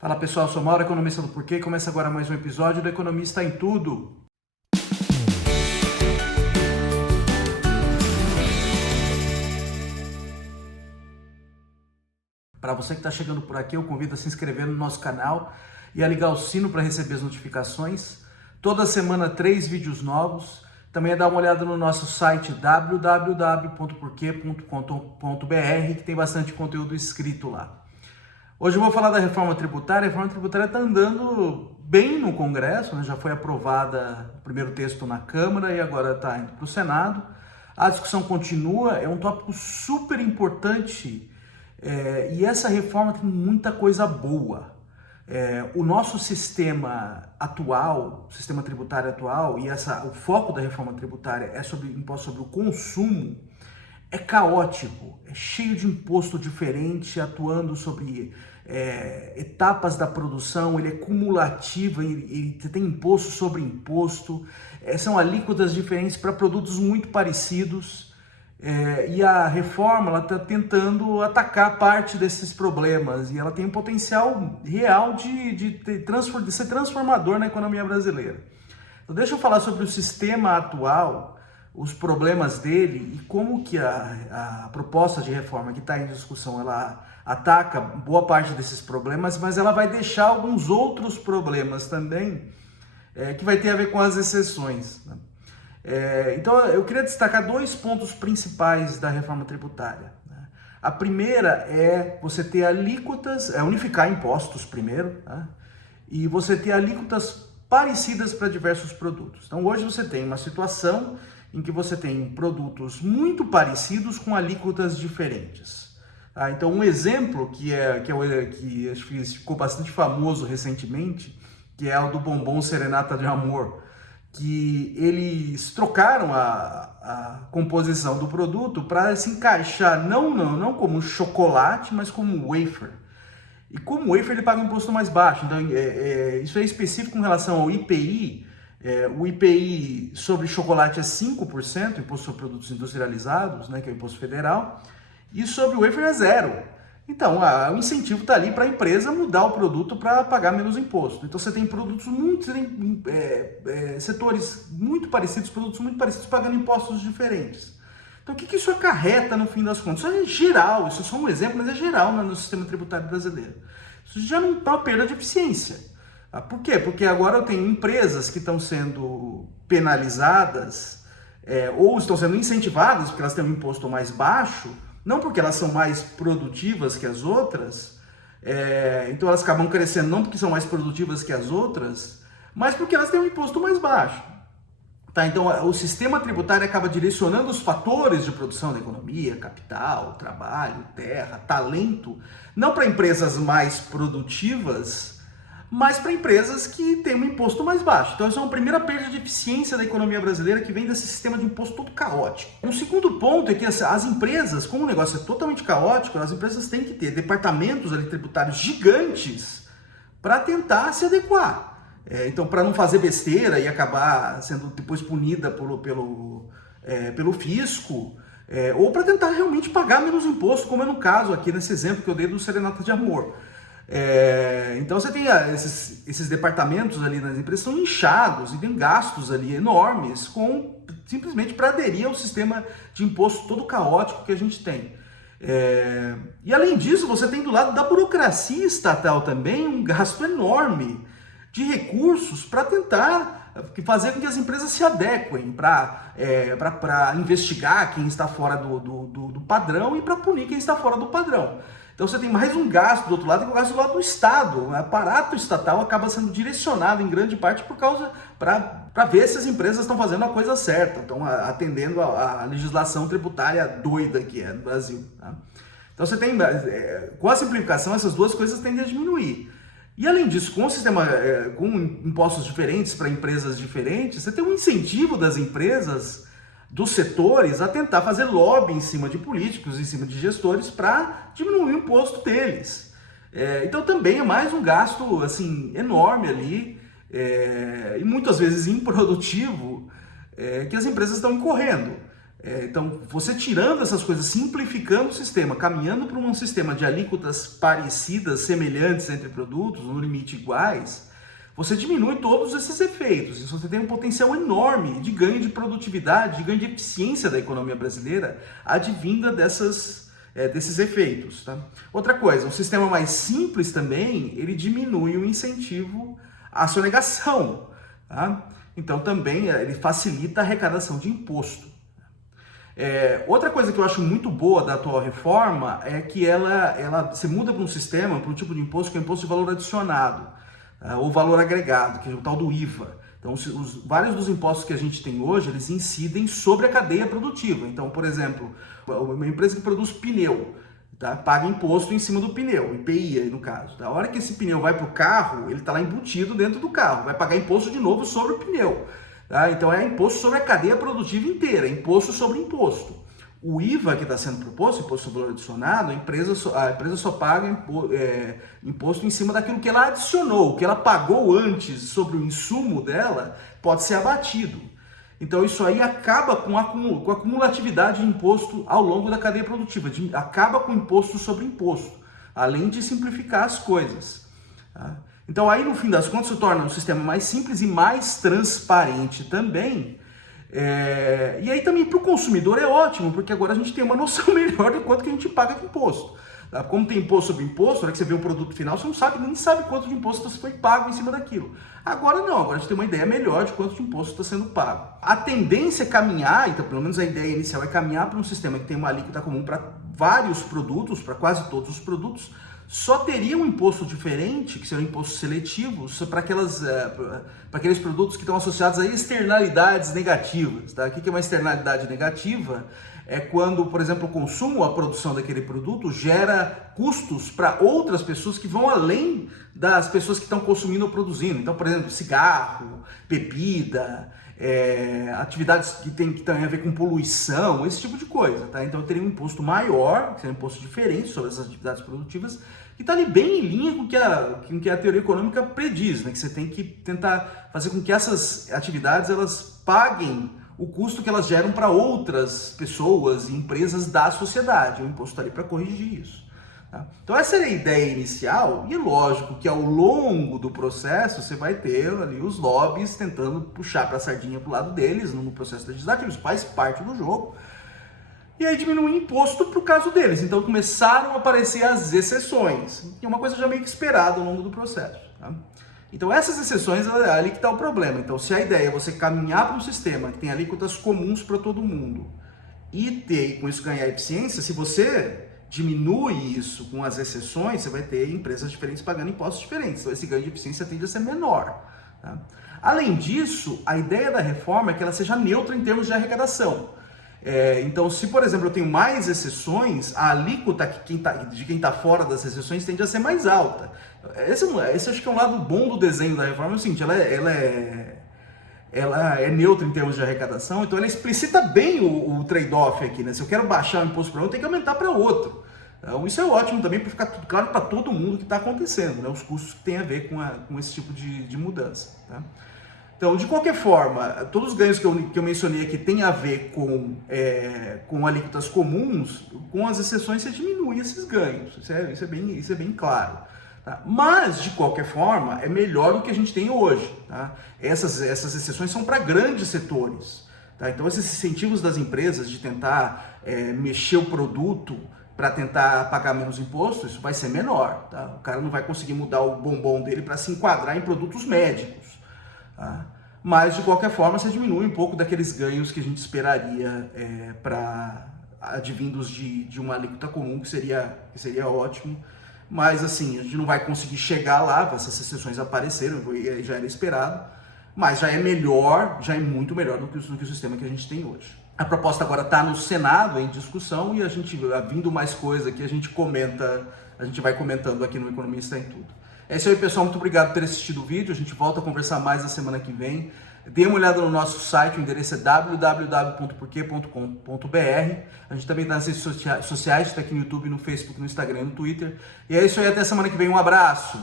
Fala pessoal, eu sou Mauro, economista do Porquê. Começa agora mais um episódio do Economista em Tudo. Para você que está chegando por aqui, eu convido a se inscrever no nosso canal e a ligar o sino para receber as notificações. Toda semana 3 vídeos novos. Também é dar uma olhada no nosso site www.porquê.com.br, que tem bastante conteúdo escrito lá. Hoje eu vou falar da reforma tributária. A reforma tributária está andando bem no Congresso, né? Já foi aprovada o primeiro texto na Câmara e agora está indo para o Senado. A discussão continua, é um tópico super importante e essa reforma tem muita coisa boa. O nosso sistema atual, o sistema tributário atual, e o foco da reforma tributária é sobre imposto sobre o consumo, é caótico, é cheio de imposto diferente, atuando sobre etapas da produção, ele é cumulativo, ele tem imposto sobre imposto, são alíquotas diferentes para produtos muito parecidos, e a reforma está tentando atacar parte desses problemas, e ela tem um potencial real de ser transformador na economia brasileira. Então deixa eu falar sobre o sistema atual, os problemas dele e como que a proposta de reforma que está em discussão, ela ataca boa parte desses problemas, mas ela vai deixar alguns outros problemas também, que vai ter a ver com as exceções, né? Então eu queria destacar dois pontos principais da reforma tributária, né? A primeira é você ter alíquotas, unificar impostos primeiro, né? E você ter alíquotas parecidas para diversos produtos. Então hoje você tem uma situação em que você tem produtos muito parecidos com alíquotas diferentes. Então um exemplo que acho que ficou bastante famoso recentemente, que é o do bombom Serenata de Amor, que eles trocaram a composição do produto para se encaixar não como chocolate, mas como wafer. E como wafer ele paga um imposto mais baixo. Então isso é específico com relação ao IPI. O IPI sobre chocolate é 5%, imposto sobre produtos industrializados, né, que é o imposto federal, e sobre o wafer é 0%. Então, o incentivo está ali para a empresa mudar o produto para pagar menos imposto. Então, você tem produtos setores muito parecidos, produtos muito parecidos, pagando impostos diferentes. Então, o que isso acarreta no fim das contas? Isso é geral, isso é só um exemplo, mas é geral no sistema tributário brasileiro. Isso já não está uma perda de eficiência. Por quê? Porque agora eu tenho empresas que estão sendo penalizadas ou estão sendo incentivadas porque elas têm um imposto mais baixo, não porque elas são mais produtivas que as outras, então elas acabam crescendo não porque são mais produtivas que as outras, mas porque elas têm um imposto mais baixo. Tá? Então o sistema tributário acaba direcionando os fatores de produção da economia, capital, trabalho, terra, talento, não para empresas mais produtivas, mas para empresas que têm um imposto mais baixo. Então, essa é uma primeira perda de eficiência da economia brasileira que vem desse sistema de imposto todo caótico. Um segundo ponto é que as empresas, como o negócio é totalmente caótico, as empresas têm que ter departamentos tributários gigantes para tentar se adequar. Então, para não fazer besteira e acabar sendo depois punida pelo fisco, ou para tentar realmente pagar menos imposto, como é no caso aqui nesse exemplo que eu dei do Serenata de Amor. Então você tem esses departamentos ali nas empresas são inchados e tem gastos ali enormes simplesmente para aderir ao sistema de imposto todo caótico que a gente tem. E além disso, você tem do lado da burocracia estatal também um gasto enorme de recursos para tentar fazer com que as empresas se adequem, para investigar quem está fora do padrão e para punir quem está fora do padrão. Então você tem mais um gasto do outro lado, que é o gasto do lado do Estado. O aparato estatal acaba sendo direcionado em grande parte para ver se as empresas estão fazendo a coisa certa, estão atendendo a legislação tributária doida que é no Brasil. Tá? Então você tem, com a simplificação, essas duas coisas tendem a diminuir. E além disso, com o sistema, com impostos diferentes para empresas diferentes, você tem um incentivo das empresas, dos setores, a tentar fazer lobby em cima de políticos, em cima de gestores, para diminuir o imposto deles. Então também é mais um gasto assim, enorme ali, e muitas vezes improdutivo, que as empresas estão incorrendo. Então, você tirando essas coisas, simplificando o sistema, caminhando para um sistema de alíquotas parecidas, semelhantes entre produtos, no limite iguais, você diminui todos esses efeitos. Isso você tem um potencial enorme de ganho de produtividade, de ganho de eficiência da economia brasileira, advinda desses efeitos. Tá? Outra coisa, um sistema mais simples também, ele diminui o incentivo à sonegação. Tá? Então também ele facilita a arrecadação de imposto. Outra coisa que eu acho muito boa da atual reforma é que ela se muda para um sistema, para um tipo de imposto que é o imposto de valor adicionado, ou valor agregado, que é o tal do IVA. Então, vários dos impostos que a gente tem hoje, eles incidem sobre a cadeia produtiva. Então, por exemplo, uma empresa que produz pneu, tá, paga imposto em cima do pneu, IPI aí no caso. A hora que esse pneu vai para o carro, ele está lá embutido dentro do carro, vai pagar imposto de novo sobre o pneu. Tá? Então é imposto sobre a cadeia produtiva inteira, imposto sobre imposto. O IVA que está sendo proposto, imposto sobre valor adicionado, a empresa só paga imposto em cima daquilo que ela adicionou, o que ela pagou antes sobre o insumo dela pode ser abatido. Então isso aí acaba com a acumulatividade de imposto ao longo da cadeia produtiva, acaba com imposto sobre imposto, além de simplificar as coisas. Tá? Então aí no fim das contas se torna um sistema mais simples e mais transparente também. E aí também para o consumidor é ótimo, porque agora a gente tem uma noção melhor de quanto que a gente paga de imposto. Tá? Como tem imposto sobre imposto, na hora que você vê o produto final, você não sabe, nem sabe quanto de imposto foi pago em cima daquilo. Agora não, agora a gente tem uma ideia melhor de quanto de imposto está sendo pago. A tendência é caminhar, então pelo menos a ideia inicial é caminhar para um sistema que tem uma alíquota comum para vários produtos, para quase todos os produtos. Só teria um imposto diferente, que seria um imposto seletivo, para aqueles produtos que estão associados a externalidades negativas. Tá? O que é uma externalidade negativa? É quando, por exemplo, o consumo, a produção daquele produto gera custos para outras pessoas que vão além das pessoas que estão consumindo ou produzindo. Então, por exemplo, cigarro, bebida, atividades que tem a ver com poluição, esse tipo de coisa. Tá? Então, eu teria um imposto maior, que seria um imposto diferente sobre essas atividades produtivas, que está ali bem em linha com o que a teoria econômica prediz, né? Que você tem que tentar fazer com que essas atividades elas paguem o custo que elas geram para outras pessoas e empresas da sociedade. O imposto está ali para corrigir isso. Tá? Então essa era a ideia inicial, e lógico que ao longo do processo você vai ter ali os lobbies tentando puxar para a sardinha para o lado deles no processo legislativo, isso faz parte do jogo. E aí diminuir o imposto para o caso deles. Então começaram a aparecer as exceções, que é uma coisa já meio que esperada ao longo do processo. Tá? Então essas exceções, é ali que está o problema. Então se a ideia é você caminhar para um sistema que tem alíquotas comuns para todo mundo e com isso ganhar eficiência, se você diminui isso com as exceções, você vai ter empresas diferentes pagando impostos diferentes. Então esse ganho de eficiência tende a ser menor. Tá? Além disso, a ideia da reforma é que ela seja neutra em termos de arrecadação. Então, se por exemplo eu tenho mais exceções, a alíquota de quem está fora das exceções tende a ser mais alta. Esse acho que é um lado bom do desenho da reforma, é o seguinte, ela é neutra em termos de arrecadação, então ela explicita bem o trade-off aqui, né? Se eu quero baixar o imposto para um, eu tenho que aumentar para outro. Então, isso é ótimo também para ficar tudo claro para todo mundo o que está acontecendo, né? Os custos que tem a ver com esse tipo de mudança. Tá? Então, de qualquer forma, todos os ganhos que eu mencionei aqui têm a ver com alíquotas comuns, com as exceções você diminui esses ganhos, isso é bem claro. Tá? Mas, de qualquer forma, é melhor do que a gente tem hoje. Tá? Essas exceções são para grandes setores. Tá? Então, esses incentivos das empresas de tentar mexer o produto para tentar pagar menos imposto, isso vai ser menor. Tá? O cara não vai conseguir mudar o bombom dele para se enquadrar em produtos médicos. Tá? Mas, de qualquer forma, você diminui um pouco daqueles ganhos que a gente esperaria advindos de uma alíquota comum, que seria ótimo. Mas, assim, a gente não vai conseguir chegar lá, essas exceções apareceram, já era esperado, mas já é melhor, já é muito melhor do que o sistema que a gente tem hoje. A proposta agora está no Senado em discussão e vindo mais coisa que a gente vai comentando aqui no Economista em Tudo. É isso aí, pessoal. Muito obrigado por ter assistido o vídeo. A gente volta a conversar mais na semana que vem. Dê uma olhada no nosso site, o endereço é www.porquê.com.br. A gente também está nas redes sociais, está aqui no YouTube, no Facebook, no Instagram e no Twitter. E é isso aí, até semana que vem. Um abraço!